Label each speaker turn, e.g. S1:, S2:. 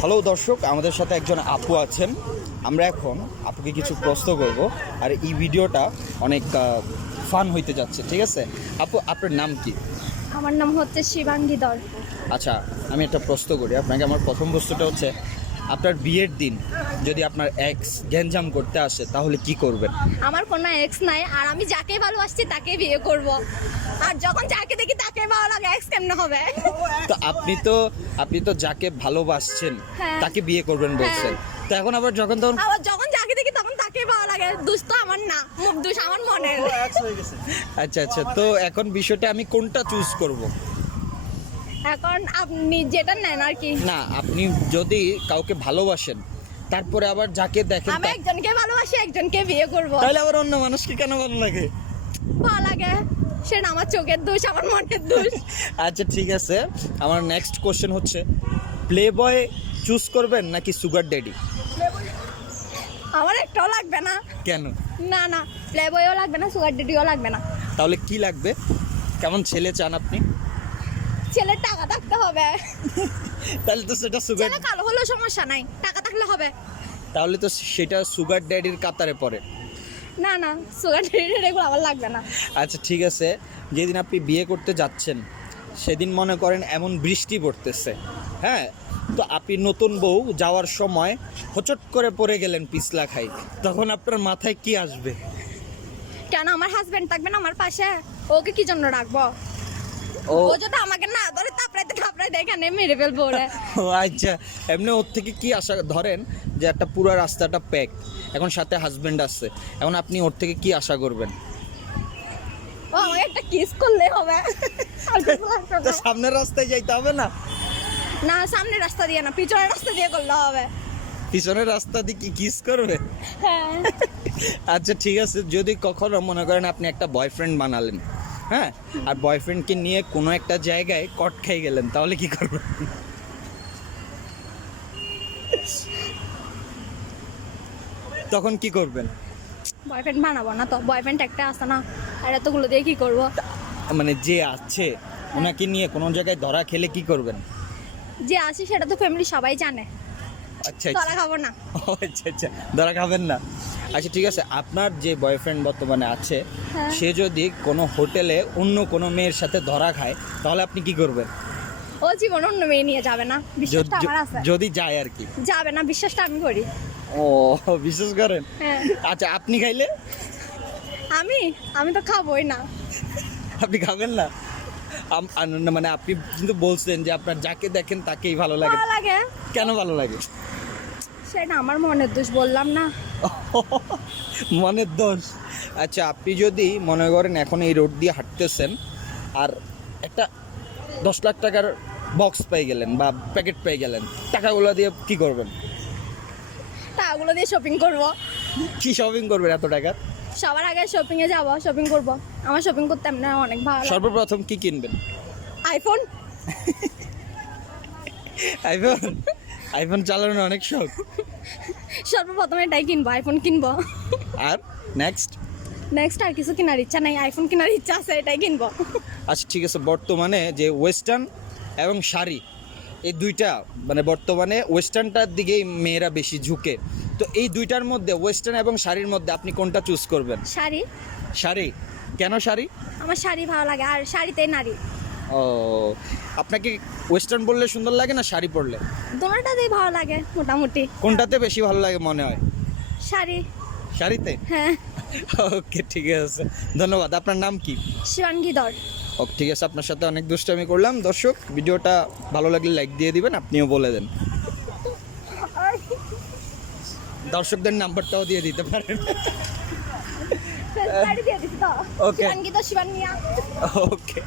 S1: Hello দর্শক আমাদের সাথে একজন আপু আছেন। আমরা এখন আপুকে কিছু প্রশ্ন করব আর এই ভিডিওটা অনেক ফান হইতে যাচ্ছে ঠিক আছে? আপু আপনার নাম কি?
S2: আমার নাম হচ্ছে শিবাঙ্গী দর
S1: আচ্ছা আমি একটা প্রশ্ন করি। আপনাকে আমার প্রথম প্রশ্নটা হচ্ছে আপনার বিয়ের দিন যদি আপনার এক্স গ্যাঞ্জাম করতে আসে তাহলে কি করবেন?
S2: আমার কোনো এক্স নাই আর আমি যাকে ভালোবাসছি তাকে বিয়ে করব। আর যখন যাকে দেখি ভালো লাগে এক্স কেমনে হবে?
S1: তো আপনি তো আপনি তো যাকে ভালোবাসছেন
S2: হ্যাঁ।
S1: তাকে বিয়ে করবেন বলছেন। তো এখন আবার যখন তখন
S2: আবার যখন যাকে দেখি তখন তাকে ভালো লাগে। দুষ তো আমার না মুখ দুষ আমার মনের।
S1: আচ্ছা আচ্ছা তো এখন বিষয়টা আমি কোনটা চুজ করব?
S2: এখন আপনি যেটা নেন আর কি।
S1: না আপনি যদি কাউকে ভালোবাসেন তারপরে আবার যাকে দেখেন
S2: আমি একজনকে ভালোবাসি একজনকে বিয়ে করব।
S1: তাহলে আবার অন্য মানুষকে কেন ভালো লাগে?
S2: ভালো লাগে। সেটা আমার চোখের দোষ আমার মনের দোষ।
S1: আচ্ছা ঠিক আছে। আমার নেক্সট কোশ্চেন হচ্ছে প্লে বয় চুজ করবেন নাকি সুগার ড্যাডি
S2: আমার একটাও লাগবে না।
S1: কেন?
S2: না না প্লে বয়ও লাগবে না সুগার ডেডিও লাগবে না।
S1: তাহলে কি লাগবে? কেমন ছেলে চান আপনি?
S2: ছেলের টাকা থাকতে হবে।
S1: তাহলে তো সেটা সুগার
S2: ছেলে কালো হলেও সমস্যা নাই টাকা থাকলে হবে।
S1: তাহলে তো সেটা সুগার ড্যাডির কাতারে পড়ে।
S2: না না সুগার এগুলো আমার লাগবে না।
S1: আচ্ছা ঠিক আছে। যেদিন আপনি বিয়ে করতে যাচ্ছেন সেদিন মনে করেন এমন বৃষ্টি পড়তেছে। হ্যাঁ? তো আপনি নতুন বউ যাওয়ার সময় হচট করে পড়ে গেলেন পিছলা খাই। তখন আপনার মাথায় কি আসবে?
S2: কেন? আমার হাজব্যান্ড থাকবে না আমার পাশে? ওকে কি জন্য রাখব?
S1: ও।
S2: যদি আমাকে না ধরে তাপড়াইতে তাপড়াইতে এখানে মেরে ফেলব ওরে।
S1: ও আচ্ছা। এমনি ওর থেকে কি আশা ধরেন যে একটা পুরো রাস্তাটা প্যাক এখন সাথে হাজবেন্ড আছে। এখন আপনি ওর থেকে কি আশা করবেন?
S2: ও আমাকে একটা কিস করলে হবে।
S1: তো সামনের রাস্তায় যাইতে হবে না?
S2: না সামনে রাস্তা দিয়ে না পিছনের রাস্তা দিয়ে করলে হবে।
S1: পিছনের রাস্তা দিয়ে কি কিস করবে?
S2: হ্যাঁ।
S1: আচ্ছা ঠিক আছে। যদি কখনো মনে করেন আপনি একটা বয়ফ্রেন্ড বানালেন হ্যাঁ? আর বয়ফ্রেন্ডকে নিয়ে কোনো একটা জায়গায় কট খাই গেলেন তাহলে কি করবেন? তখন কি করবেন?
S2: বয়ফ্রেন্ড বানাবো না তো বয়ফ্রেন্ড একটা আসে না আর এতগুলো দিয়ে কি করব?
S1: মানে যে আছে ওনাকে নিয়ে কোনো জায়গায় ধরা খেলে কি করবেন?
S2: যে আসি সেটা তো ফ্যামিলি সবাই জানে।
S1: আচ্ছা
S2: ধরা
S1: আচ্ছা
S2: খাব না।
S1: ও, আচ্ছা আচ্ছা। ধরা খাবেন না। আচ্ছা ঠিক আছে। আপনার যে বয়ফ্রেন্ড বর্তমানে আছে
S2: হ্যাঁ।
S1: সে যদি কোনো হোটেলে অন্য কোনো মেয়ের সাথে ধরা খায় তাহলে আপনি কি করবেন?
S2: ও জীবন অন্য মেয়ে নিয়ে যাবে না। বিশ্বাসটা
S1: যদি-
S2: আমার আছে।
S1: যদি যায় আর কি।
S2: যাবে না বিশ্বাসটা আমি করি।
S1: ও বিশেষ করেন?
S2: হ্যাঁ।
S1: আচ্ছা আপনি খাইলে?
S2: আমি? আমি তো খাবোই না।
S1: আপনি খাবেন না? মানে আপনি কিন্তু বলছেন যে আপনার যাকে দেখেন তাকেই ভালো লাগে।
S2: ভালো লাগে।
S1: কেন ভালো লাগে?
S2: সেটা আমার মনের দোষ বললাম না।
S1: মনের দোষ? আচ্ছা আপনি যদি মনে করেন এখন এই রোড দিয়ে হাঁটতেছেন আর একটা দশ লাখ টাকার বক্স পেয়ে গেলেন বা প্যাকেট পেয়ে গেলেন টাকাগুলো দিয়ে কি করবেন?
S2: টাকাগুলো দিয়ে শপিং করব।
S1: কি শপিং করবেন এত টাকা?
S2: সবার আগে শপিং এ যাব শপিং করব। আমার শপিং করতে এমনি অনেক ভালো
S1: সর্বপ্রথম কি কিনবেন?
S2: আইফোন
S1: আইফোন আইফোন চালানোর অনেক শখ।
S2: সর্বপ্রথম এটাই কিনবো আইফোন কিনবো।
S1: আর নেক্সট
S2: নেক্সট আর কিছু কেনার ইচ্ছা নাই আইফোন কেনার ইচ্ছা আছে এটাই কিনবো।
S1: আচ্ছা ঠিক আছে বর্তমানে যে ওয়েস্টার্ন এবং শাড়ি এই দুইটা মানে বর্তমানে ওয়েস্টার্নটার দিকেই মেয়েরা বেশি ঝুঁকে। তো এই দুইটার মধ্যে ওয়েস্টার্ন এবং শাড়ির মধ্যে আপনি কোনটা চুজ করবেন?
S2: শাড়ি।
S1: শাড়ি। কেন শাড়ি?
S2: আমার শাড়ি ভালো লাগে আর শাড়িতে নারী।
S1: ও আপনাকে ওয়েস্টার্ন পরলে সুন্দর লাগে না শাড়ি পরলে?
S2: তোমারটাতেই ভালো লাগে মোটামুটি।
S1: কোনটাতে বেশি ভালো লাগে মনে হয়?
S2: শাড়ি।
S1: শাড়িতে?
S2: হ্যাঁ।
S1: ওকে ঠিক আছে। ধন্যবাদ। আপনার নাম কি?
S2: শিবাঙ্গী দর
S1: ওকে ঠিক আছে। আপনার সাথে অনেক দুষ্টামি করলাম। দর্শক ভিডিওটা ভালো লাগলে লাইক দিয়ে দিবেন আপনিও বলে দেন। দর্শকদের নাম্বারটাও দিয়ে দিতে পারেন।
S2: শিবাঙ্গী
S1: ওকে।